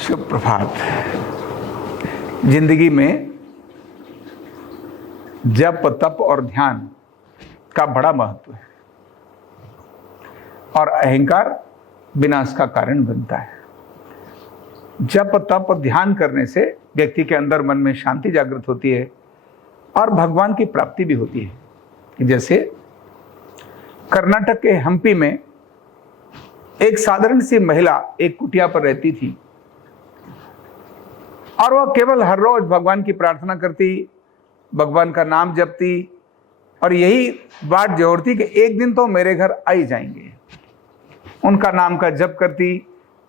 शुभ प्रभात। जिंदगी में जप तप और ध्यान का बड़ा महत्व है और अहंकार विनाश का कारण बनता है। जप तप और ध्यान करने से व्यक्ति के अंदर मन में शांति जागृत होती है और भगवान की प्राप्ति भी होती है। जैसे कर्नाटक के हम्पी में एक साधारण सी महिला एक कुटिया पर रहती थी और वह केवल हर रोज भगवान की प्रार्थना करती, भगवान का नाम जपती और यही बात जोड़ती कि एक दिन तो मेरे घर आ ही जाएंगे। उनका नाम का जप करती,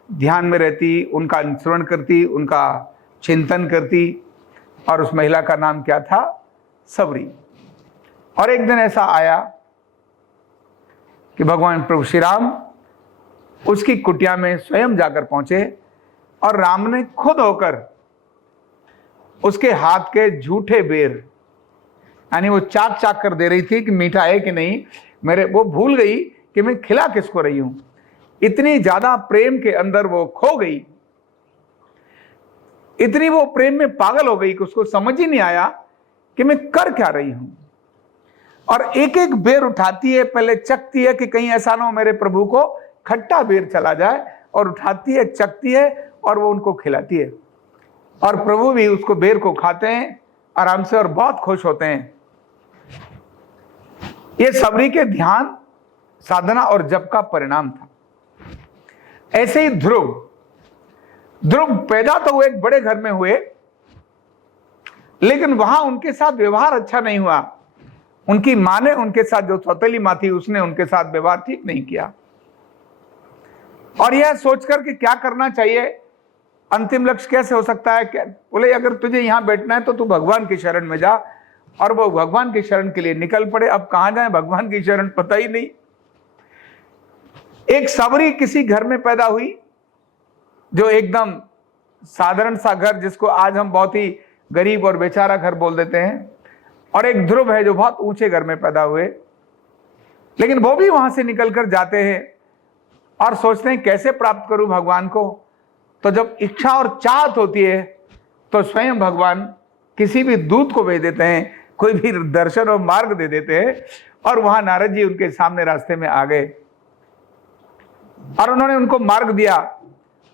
ध्यान में रहती, उनका अनुसरण करती, उनका चिंतन करती। और उस महिला का नाम क्या था? सबरी। और एक दिन ऐसा आया कि भगवान प्रभु श्री राम उसकी कुटिया में स्वयं जाकर पहुंचे और राम ने खुद होकर उसके हाथ के झूठे बेर, यानी वो चाक चाक कर दे रही थी कि मीठा है कि नहीं, वो भूल गई कि मैं खिला किसको रही हूं। इतनी ज्यादा प्रेम के अंदर वो खो गई, इतनी वो प्रेम में पागल हो गई कि उसको समझ ही नहीं आया कि मैं कर क्या रही हूं। और एक एक बेर उठाती है, पहले चखती है कि कहीं ऐसा ना हो मेरे प्रभु को खट्टा बेर चला जाए, और उठाती है, चखती है और वो उनको खिलाती है। और प्रभु भी उसको बेर को खाते हैं आराम से और बहुत खुश होते हैं। ये सबरी के ध्यान, साधना और जप का परिणाम था। ऐसे ही ध्रुव पैदा तो वो एक बड़े घर में हुए, लेकिन वहां उनके साथ व्यवहार अच्छा नहीं हुआ। उनकी मां ने उनके साथ, जो सौतेली मां थी, उसने उनके साथ व्यवहार ठीक नहीं किया। और यह सोचकर कि क्या करना चाहिए, अंतिम लक्ष्य कैसे हो सकता है, क्या बोले अगर तुझे यहां बैठना है तो तू भगवान की शरण में जा। और वो भगवान की शरण के लिए निकल पड़े। अब कहां जाए भगवान की शरण पता ही नहीं। एक सबरी किसी घर में पैदा हुई जो एकदम साधारण सा घर, जिसको आज हम बहुत ही गरीब और बेचारा घर बोल देते हैं। और एक ध्रुव है जो बहुत ऊंचे घर में पैदा हुए, लेकिन वो भी वहां से निकलकर जाते हैं और सोचते हैं कैसे प्राप्त करूं भगवान को। तो जब इच्छा और चाहत होती है तो स्वयं भगवान किसी भी दूत को भेज देते हैं, कोई भी दर्शन और मार्ग दे देते हैं। और वहां नारद जी उनके सामने रास्ते में आ गए और उन्होंने उनको मार्ग दिया,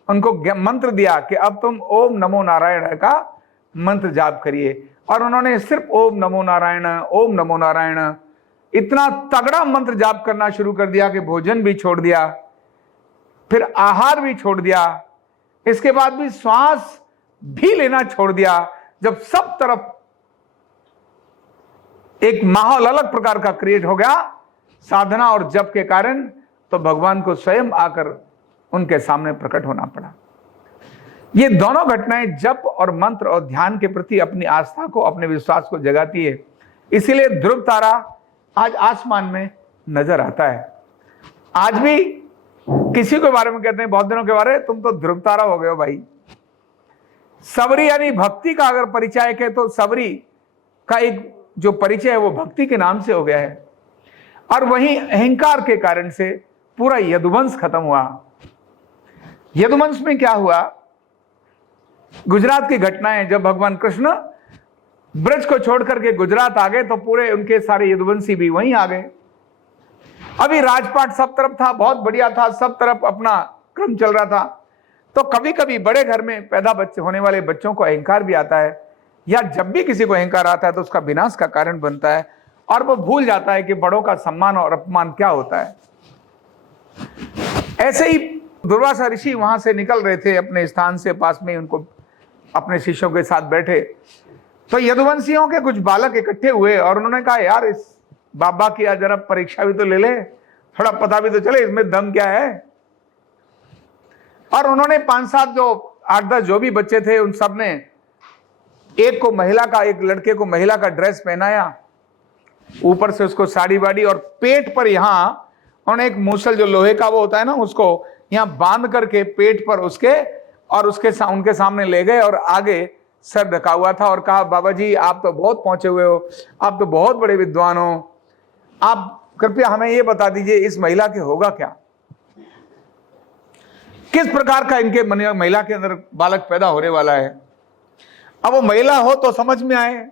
उनको मंत्र दिया कि अब तुम ओम नमो नारायण का मंत्र जाप करिए। और उन्होंने सिर्फ ओम नमो नारायण इतना तगड़ा मंत्र जाप करना शुरू कर दिया कि भोजन भी छोड़ दिया, फिर आहार भी छोड़ दिया, इसके बाद भी श्वास भी लेना छोड़ दिया। जब सब तरफ एक माहौल अलग प्रकार का क्रिएट हो गया साधना और जप के कारण, तो भगवान को स्वयं आकर उनके सामने प्रकट होना पड़ा। ये दोनों घटनाएं जप और मंत्र और ध्यान के प्रति अपनी आस्था को, अपने विश्वास को जगाती है। इसीलिए ध्रुव तारा आज आसमान में नजर आता है। आज भी किसी के बारे में कहते हैं बहुत दिनों के बारे, तुम तो ध्रुव तारा हो गए हो भाई। सबरी यानी भक्ति का अगर परिचय है तो सबरी का एक जो परिचय है वो भक्ति के नाम से हो गया है। और वहीं अहंकार के कारण से पूरा यदुवंश खत्म हुआ। यदुवंश में क्या हुआ, गुजरात की घटनाएं, जब भगवान कृष्ण ब्रज को छोड़ करके गुजरात आ गए तो पूरे उनके सारे यदुवंशी भी वहीं आ गए। अभी राजपाट सब तरफ था, बहुत बढ़िया था, सब तरफ अपना क्रम चल रहा था। तो कभी कभी बड़े घर में पैदा होने वाले बच्चों को अहंकार भी आता है, या जब भी किसी को अहंकार आता है तो उसका विनाश का कारण बनता है और वो भूल जाता है कि बड़ों का सम्मान और अपमान क्या होता है। ऐसे ही दुर्वासा ऋषि वहां से निकल रहे थे अपने स्थान से, पास में उनको अपने शिष्यों के साथ बैठे, तो यदुवंशियों के कुछ बालक इकट्ठे हुए और उन्होंने कहा यार इस बाबा की जरा परीक्षा भी तो ले ले, थोड़ा पता भी तो चले इसमें दम क्या है। और उन्होंने 5-7 जो 8-10 जो भी बच्चे थे उन सब ने एक लड़के को महिला का ड्रेस पहनाया, ऊपर से उसको साड़ी वाड़ी, और पेट पर यहां उन्होंने एक मूसल जो लोहे का वो होता है ना, उसको यहां बांध करके पेट पर उसके, और उनके सामने ले गए और आगे सर ढका हुआ था और कहा बाबा जी आप तो बहुत पहुंचे हुए हो, आप तो बहुत बड़े विद्वान हो, आप कृपया हमें ये बता दीजिए इस महिला के होगा क्या। किस प्रकार का इनके महिला के अंदर बालक पैदा होने वाला है। अब वो महिला हो तो समझ में आए,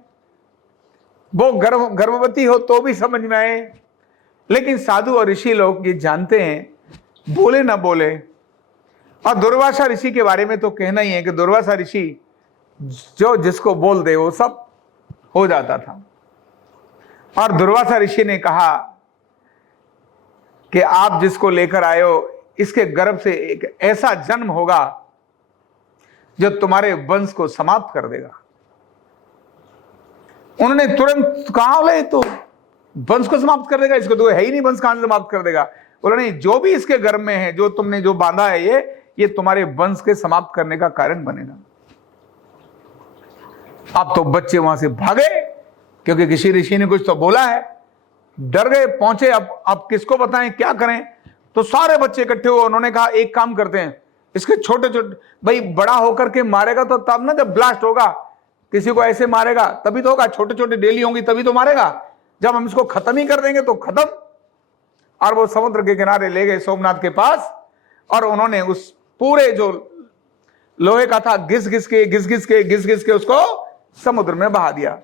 वो गर्भवती हो तो भी समझ में आए, लेकिन साधु और ऋषि लोग ये जानते हैं, बोले ना बोले। और दुर्वासा ऋषि के बारे में तो कहना ही है कि दुर्वासा ऋषि जो जिसको बोल दे वो सब हो जाता था। और दुर्वासा ऋषि ने कहा कि आप जिसको लेकर आए हो, इसके गर्भ से एक ऐसा जन्म होगा जो तुम्हारे वंश को समाप्त कर देगा। उन्होंने तुरंत कहा, बोले तो वंश को समाप्त कर देगा, इसको तो है ही नहीं, वंश कहां से समाप्त कर देगा। बोला नहीं, जो भी इसके गर्भ में है, जो तुमने जो बांधा है, ये तुम्हारे वंश के समाप्त करने का कारण बनेगा। अब तो बच्चे वहां से भागे, क्योंकि किसी ऋषि ने कुछ तो बोला है, डर गए, पहुंचे। अब किसको बताएं, क्या करें। तो सारे बच्चे इकट्ठे हुए, उन्होंने कहा एक काम करते हैं, इसके छोटे छोटे, भाई बड़ा होकर के मारेगा तो तब ना, जब ब्लास्ट होगा, किसी को ऐसे मारेगा तभी तो होगा, छोटे छोटे डेली होंगी तभी तो मारेगा, जब हम इसको खत्म ही कर देंगे तो खत्म। और वो समुद्र के किनारे ले गए सोमनाथ के पास, और उन्होंने उस पूरे जो लोहे का था घिस घिस के उसको समुद्र में बहा दिया।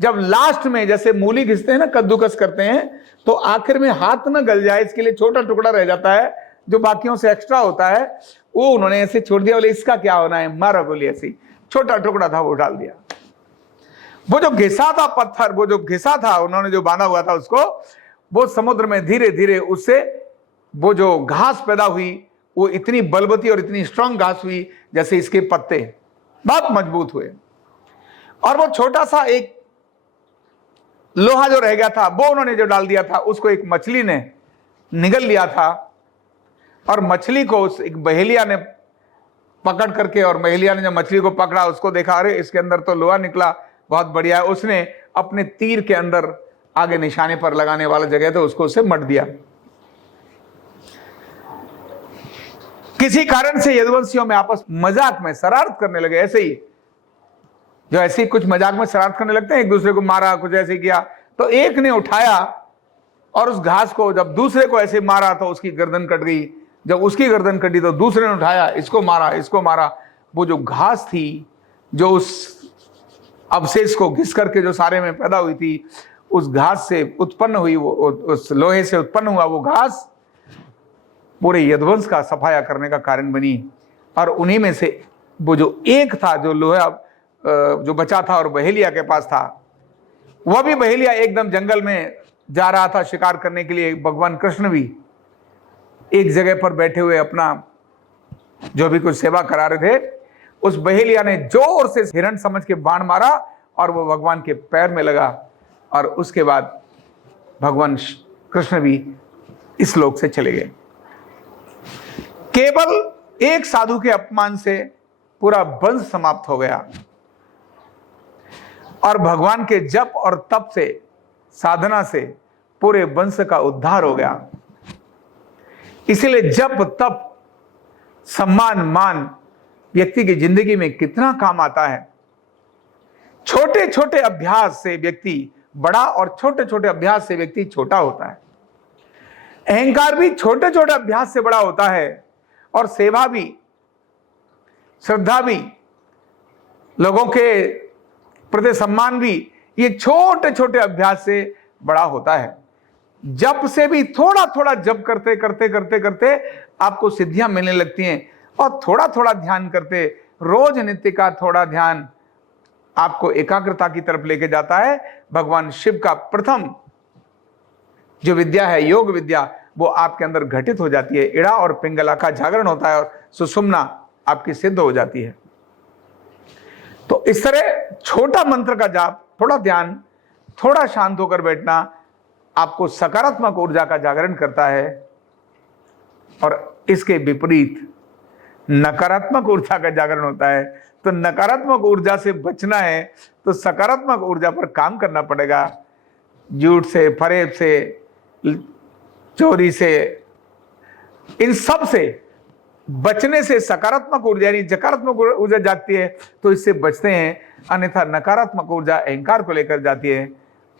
जब लास्ट में जैसे मूली घिसते हैं ना, कद्दूकस करते हैं, तो आखिर में हाथ न गल जाए इसके लिए छोटा टुकड़ा रह जाता है, जो बाकियों से एक्स्ट्रा होता है, वो उन्होंने ऐसे छोड़ दिया। बोले इसका क्या होना है, मारा गोली, ऐसी छोटा टुकड़ा था वो डाल दिया। वो जो घिसा था पत्थर, वो जो घिसा था उन्होंने जो बांधा हुआ था उसको, वो समुद्र में धीरे धीरे उससे वो जो घास पैदा हुई, वो इतनी बलवती और इतनी स्ट्रांग घास हुई जैसे इसके पत्ते बहुत मजबूत हुए। और वो छोटा सा एक लोहा जो रह गया था, वो उन्होंने जो डाल दिया था, उसको एक मछली ने निगल लिया था। और मछली को उस एक बहेलिया ने पकड़ करके, और बहेलिया ने जब मछली को पकड़ा, उसको देखा, अरे इसके अंदर तो लोहा निकला, बहुत बढ़िया है। उसने अपने तीर के अंदर आगे निशाने पर लगाने वाला जगह था, उसको उससे मट दिया। किसी कारण से यदुवंशियों में आपस मजाक में शरारत करने लगे, ऐसे ही जो ऐसे ही कुछ मजाक में शरारत करने लगते हैं, एक दूसरे को मारा, कुछ ऐसे किया। तो एक ने उठाया और उस घास को जब दूसरे को ऐसे मारा तो उसकी गर्दन कट गई। जब उसकी गर्दन कटी तो दूसरे ने उठाया, इसको मारा। वो जो घास थी, जो उस अवशेष को घिस करके जो सारे में पैदा हुई थी, उस घास से उत्पन्न हुई, वो उस लोहे से उत्पन्न हुआ वो घास पूरे यदुवंश का सफाया करने का कारण बनी। और उन्हीं में से वो जो एक था, जो लोहा जो बचा था और बहेलिया के पास था, वह भी बहेलिया एकदम जंगल में जा रहा था शिकार करने के लिए। भगवान कृष्ण भी एक जगह पर बैठे हुए अपना जो भी कुछ सेवा करा रहे थे, उस बहेलिया ने जोर से हिरण समझ के बाण मारा और वो भगवान के पैर में लगा। और उसके बाद भगवान कृष्ण भी इस लोक से चले गए। केवल एक साधु के अपमान से पूरा वंश समाप्त हो गया, और भगवान के जप और तप से, साधना से पूरे वंश का उद्धार हो गया। इसीलिए जप तप सम्मान मान व्यक्ति की जिंदगी में कितना काम आता है। छोटे छोटे अभ्यास से व्यक्ति बड़ा, और छोटे छोटे अभ्यास से व्यक्ति छोटा होता है। अहंकार भी छोटे छोटे अभ्यास से बड़ा होता है, और सेवा भी, श्रद्धा भी, लोगों के प्रति सम्मान भी, ये छोटे छोटे अभ्यास से बड़ा होता है। जप से भी थोड़ा थोड़ा जप करते करते करते करते आपको सिद्धियां मिलने लगती हैं, और थोड़ा थोड़ा ध्यान करते, रोज नित्य का थोड़ा ध्यान आपको एकाग्रता की तरफ लेके जाता है। भगवान शिव का प्रथम जो विद्या है, योग विद्या, वो आपके अंदर घटित हो जाती है। इड़ा और पिंगला का जागरण होता है, और सुषुम्ना आपकी सिद्ध हो जाती है। तो इस तरह छोटा मंत्र का जाप, थोड़ा ध्यान, थोड़ा शांत होकर बैठना आपको सकारात्मक ऊर्जा का जागरण करता है। और इसके विपरीत नकारात्मक ऊर्जा का जागरण होता है। तो नकारात्मक ऊर्जा से बचना है तो सकारात्मक ऊर्जा पर काम करना पड़ेगा। झूठ से, फरेब से, चोरी से, इन सब से बचने से सकारात्मक ऊर्जा यानी नकारात्मक ऊर्जा जाती है, तो इससे बचते हैं। अन्यथा नकारात्मक ऊर्जा अहंकार को लेकर जाती है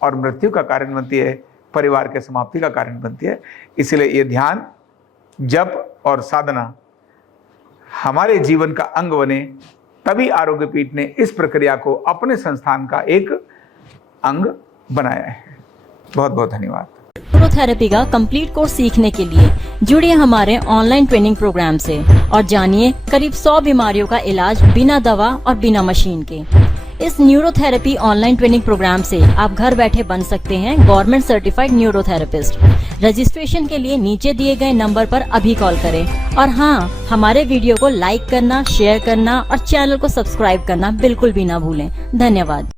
और मृत्यु का कारण बनती है, परिवार के समाप्ति का कारण बनती है। इसलिए ये ध्यान, जप और साधना हमारे जीवन का अंग बने, तभी आरोग्यपीठ ने इस प्रक्रिया को अपने संस्थान का एक अंग बनाया है। बहुत बहुत धन्यवाद। न्यूरोथेरेपी का कंप्लीट कोर्स सीखने के लिए जुड़िए हमारे ऑनलाइन ट्रेनिंग प्रोग्राम से और जानिए करीब 100 बीमारियों का इलाज बिना दवा और बिना मशीन के। इस न्यूरोथेरेपी ऑनलाइन ट्रेनिंग प्रोग्राम से आप घर बैठे बन सकते हैं गवर्नमेंट सर्टिफाइड न्यूरोथेरेपिस्ट। रजिस्ट्रेशन के लिए नीचे दिए गए नंबर पर अभी कॉल करें और हाँ, हमारे वीडियो को लाइक करना, शेयर करना और चैनल को सब्सक्राइब करना बिल्कुल भी ना भूलें। धन्यवाद।